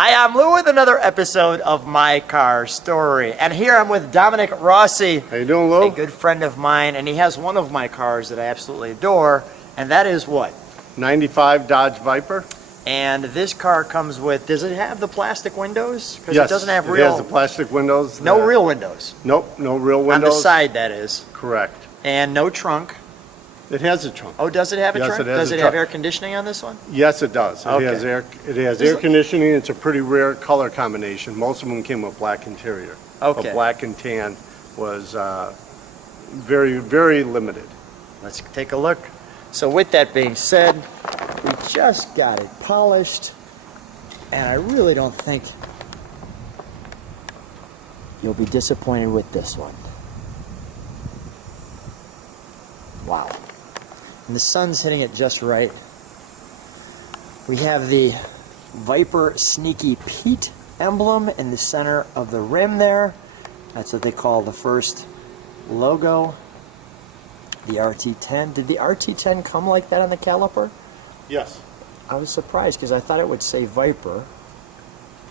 Hi, I'm Lou with another episode of My Car Story. And here I'm with Dominic Rossi. How you doing, Lou? A good friend of mine, and he has one of my cars that I absolutely adore, and that is what? 95 Dodge Viper. And this car comes with, does it have the plastic windows? Because Yes, it doesn't have it real... has the plastic windows. No real windows. Nope, no real windows. On the side, that is. Correct. And no trunk. It has a trunk. Oh, does it have a Yes, trunk? it has Does a it trunk. have air conditioning on this one? Yes, it does. Okay. It has air conditioning. It's a pretty rare color combination. Most of them came with black interior. Okay. But black and tan was very, very limited. Let's take a look. So with that being said, we just got it polished, and I really don't think you'll be disappointed with this one. Wow. And the sun's hitting it just right. We have the Viper Sneaky Pete emblem in the center of the rim there. That's what they call the first logo. The RT10. Did the RT10 come like that on the caliper? Yes. I was surprised because I thought it would say Viper,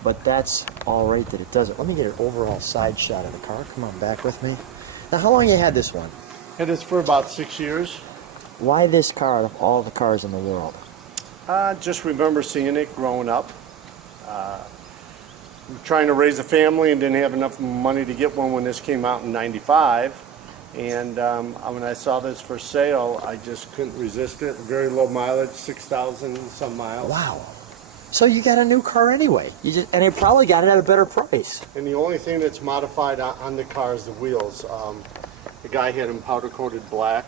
but that's all right that it doesn't. Let me get an overall side shot of the car. Come on, back with me. Now, how long you had this one? It is for about 6 years. Why this car out of all the cars in the world? Just remember seeing it growing up. Trying to raise a family and didn't have enough money to get one when this came out in '95. And when I saw this for sale, I just couldn't resist it. Very low mileage, 6,000 some miles. Wow. So you got a new car anyway. And you probably got it at a better price. And the only thing that's modified on the car is the wheels. The guy had them powder coated black,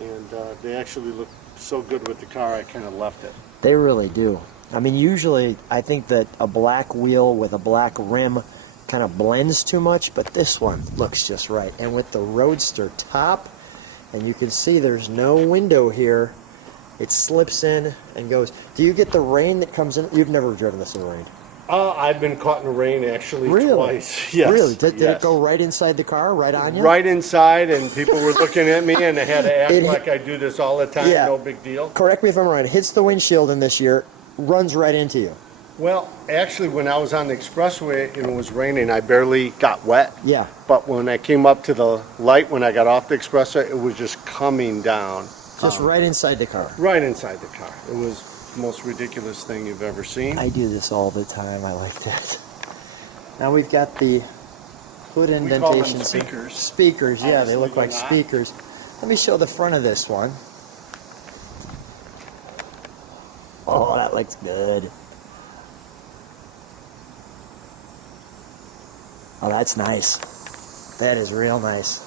and they actually look so good with the car, I kind of left it. They really do. I mean, usually I think that a black wheel with a black rim kind of blends too much, but this one looks just right. And with the Roadster top, and you can see there's no window here, it slips in and goes. Do you get the rain that comes in? You've never driven this in the rain. I've been caught in the rain actually Really? twice. Yes. Really? Did yes. it go right inside the car, right on you? Right inside, and people were looking at me, and I had to act like I do this all the time. Yeah. No big deal. Correct me if I'm wrong. It hits the windshield in this year, runs right into you. Well, actually, when I was on the expressway and it was raining, I barely got wet. Yeah. But when I came up to the light, when I got off the expressway, it was just coming down. Just right inside the car. Right inside the car. It was the most ridiculous thing you've ever seen. I do this all the time. I like that. Now we've got the hood indentations. We call them speakers. Speakers, yeah, they look like Obviously they're not. speakers. Let me show the front of this one. Oh, that looks good. Oh, that's nice. That is real nice.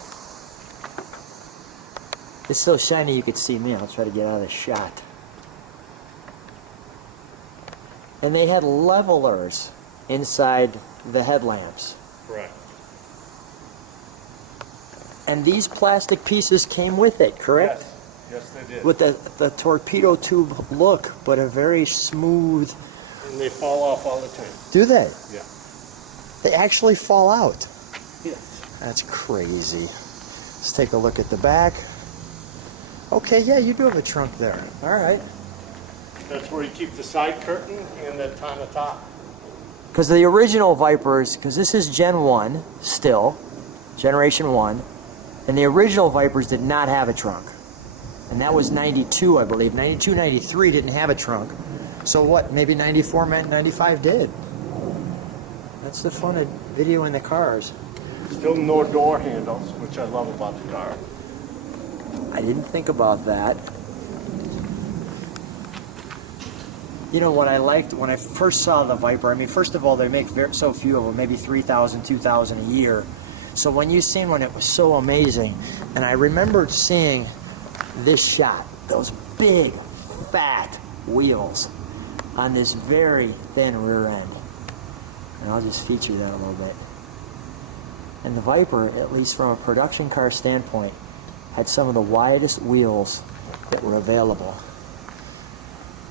It's so shiny you could see me. I'll try to get out of the shot. And they had levelers inside the headlamps. Correct. And these plastic pieces came with it, correct? Yes. Yes, they did. With the torpedo tube look, but a very smooth... And they fall off all the time. Do they? Yeah. They actually fall out. Yes. That's crazy. Let's take a look at the back. Okay, yeah, you do have a trunk there. All right. That's where you keep the side curtain and the on the top. Because the original Vipers, because this is Gen 1 still, Generation 1, and the original Vipers did not have a trunk. And that was 92, I believe. 92, 93 didn't have a trunk. So what, maybe 94, 95 did. That's the fun of videoing the cars. Still no door handles, which I love about the car. I didn't think about that. You know what I liked when I first saw the Viper, I mean, first of all, they make so few of them, maybe 3,000, 2,000 a year. So when you seen one, it was so amazing. And I remembered seeing this shot, those big, fat wheels on this very thin rear end. And I'll just feature that a little bit. And the Viper, at least from a production car standpoint, had some of the widest wheels that were available.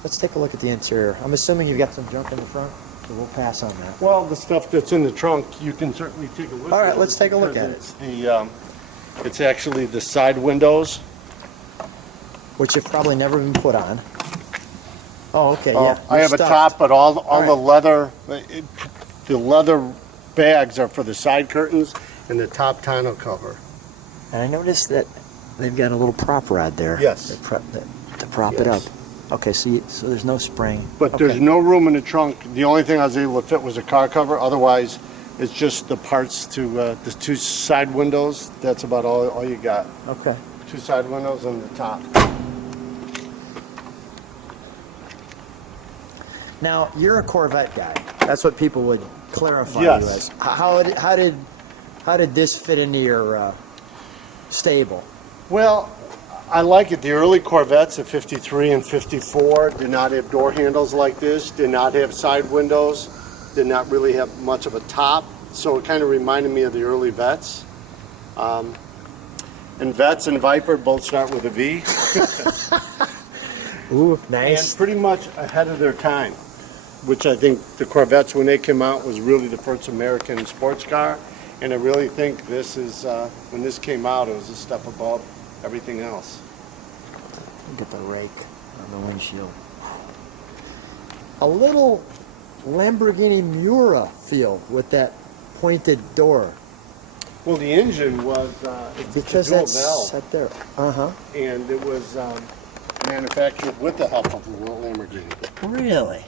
Let's take a look at the interior. I'm assuming you've got some junk in the front, so we'll pass on that. Well, the stuff that's in the trunk, you can certainly take a look at. All right, let's take a look at it. It's actually the side windows. Which have probably never been put on. Oh, okay, yeah. I You're have a stuffed. top, but all the All leather, the leather bags are for the side curtains and the top tonneau cover. And I noticed that they've got a little prop rod there. Yes. To prop it up. Yes. Okay, so there's no spring. But Okay. there's no room in the trunk. The only thing I was able to fit was a car cover. Otherwise, it's just the parts to the two side windows. That's about all you got. Okay. Two side windows and the top. Now, you're a Corvette guy. That's what people would clarify Yes. you as. How did this fit into your stable? Well, I like it. The early Corvettes of 53 and 54 did not have door handles like this, did not have side windows, did not really have much of a top. So it kind of reminded me of the early Vets. And Vets and Viper both start with a V. Ooh, And nice. pretty much ahead of their time, which I think the Corvettes, when they came out, was really the first American sports car. And I really think this is, when this came out, it was a step above everything else. Look at the rake on the windshield. A little Lamborghini Miura feel with that pointed door. Well, the engine was it's Because a dual that's valve, set there. Uh-huh. and it was manufactured with the help of the Lamborghini. Really?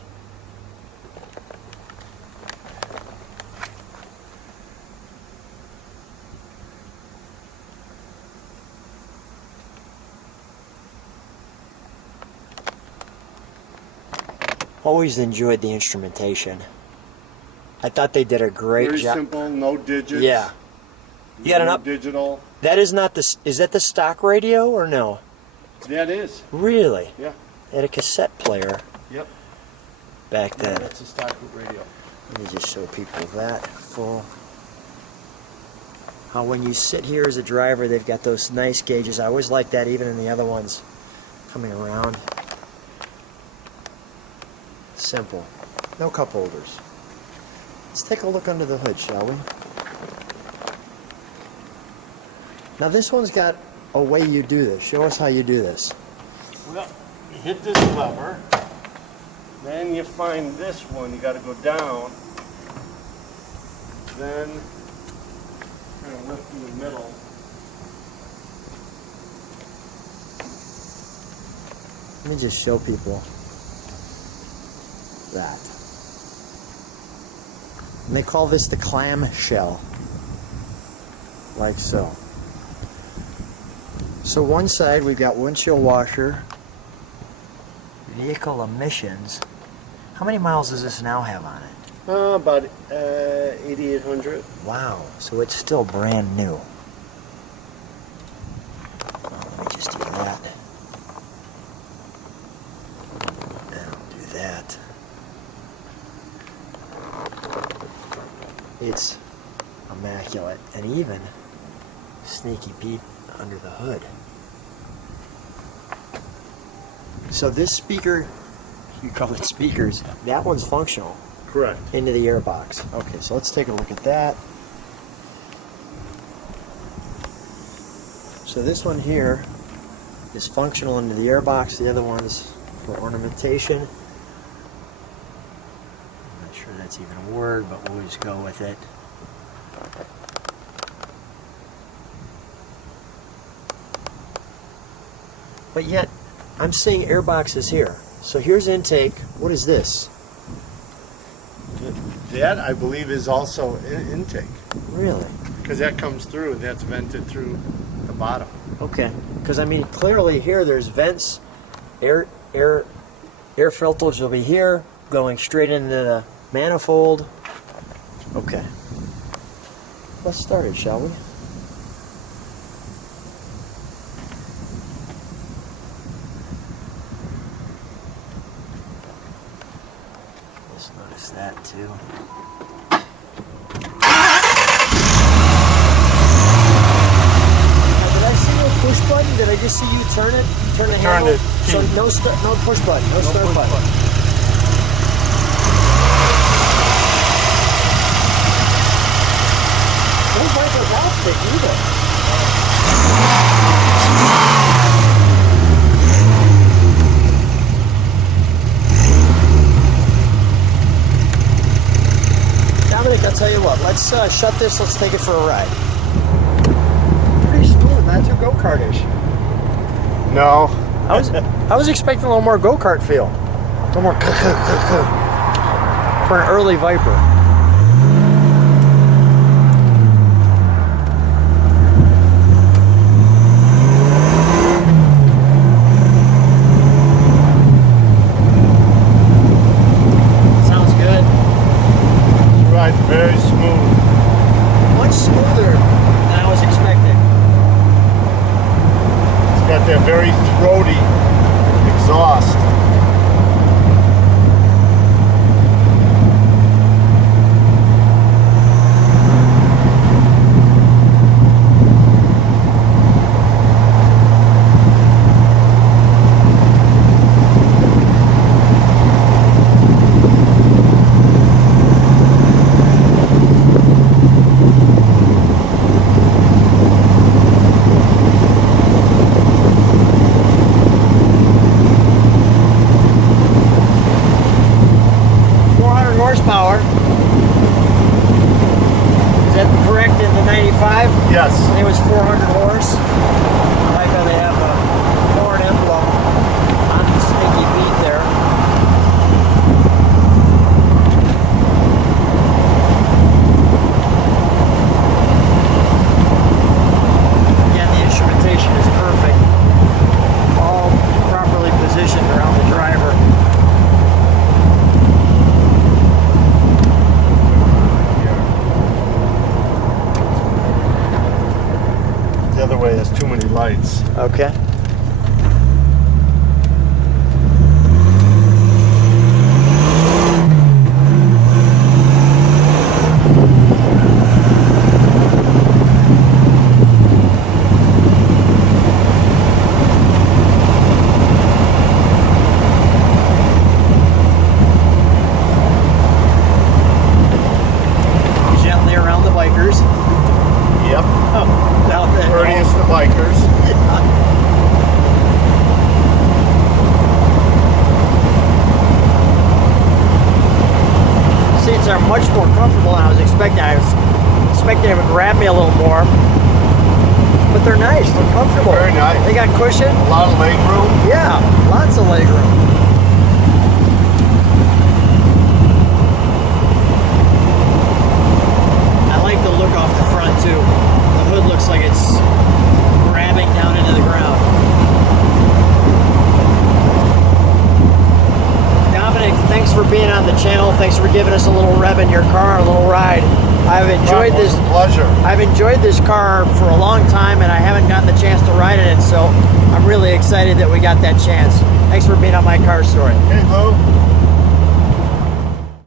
Always enjoyed the instrumentation. I thought they did a great Very job. simple, no digits. Yeah. You got an no up. digital. That is not the. Is that the stock radio or no? That is. Really? Yeah. They had a cassette player Yep. back Yeah, then. that's a stock radio. Let me just show people that full. How when you sit here as a driver, they've got those nice gauges. I always like that, even in the other ones coming around. Simple. No cup holders. Let's take a look under the hood, shall we? Now this one's got a way you do this. Show us how you do this. Well, you hit this lever, then you find this one. You got to go down. Then kind of lift in the middle. Let me just show people that. And they call this the clam shell. Like so. So one side we've got windshield washer, vehicle emissions. How many miles does this now have on it? About 8,800. Wow, so it's still brand new. Well, let me just do that. And I'll do that. It's immaculate, and even sneaky Pete under the hood. So this speaker, you call it speakers, that one's functional Correct. into the airbox. Okay, so let's take a look at that. So this one here is functional into the airbox. The other one's for ornamentation. I'm not sure that's even a word, but we'll just go with it. But yet, I'm seeing airboxes here. So here's intake. What is this? That, I believe, is also intake. Really? Because that comes through, that's vented through the bottom. Okay. Because I mean, clearly here there's vents, air filters will be here, going straight into the manifold. Okay. Let's start it, shall we? Let's notice that too. Did I see no push button? Did I just see you turn it? Turn the Turned handle? it. So no push button, no start push button. button. No Michael's outfit either. I'll tell you what. Let's shut this. Let's take it for a ride. Pretty smooth, not too go-kartish. No. I was expecting a little more go-kart feel. A little more for an early Viper. Sounds good. Ride's very smooth. Much smoother than I was expecting. It's got that very throaty exhaust. Horsepower. Is that correct in the 95? Yes. I think it was 400 horse. I like how they have a horn emblem on the sneaky beat there. Again, the instrumentation is perfect. All properly positioned around the driver. The other way has too many lights. Okay. Gently around the bikers. Yep. Oh, down there. Courteous to bikers. Seats are much more comfortable than I was expecting. I was expecting it would grab me a little more, but they're nice. They're comfortable. Very nice. They got cushion. A lot of leg room. Yeah, lots of leg room. I like the look off the front too. The hood looks like it's grabbing down into the ground. Dominic, thanks for being on the channel. Thanks for giving us a little rev in your car, a little ride. I've enjoyed this. Pleasure. I've enjoyed this car for a long time, and I haven't gotten the chance to ride in it, so I'm really excited that we got that chance. Thanks for being on my car story. Hey, Lou.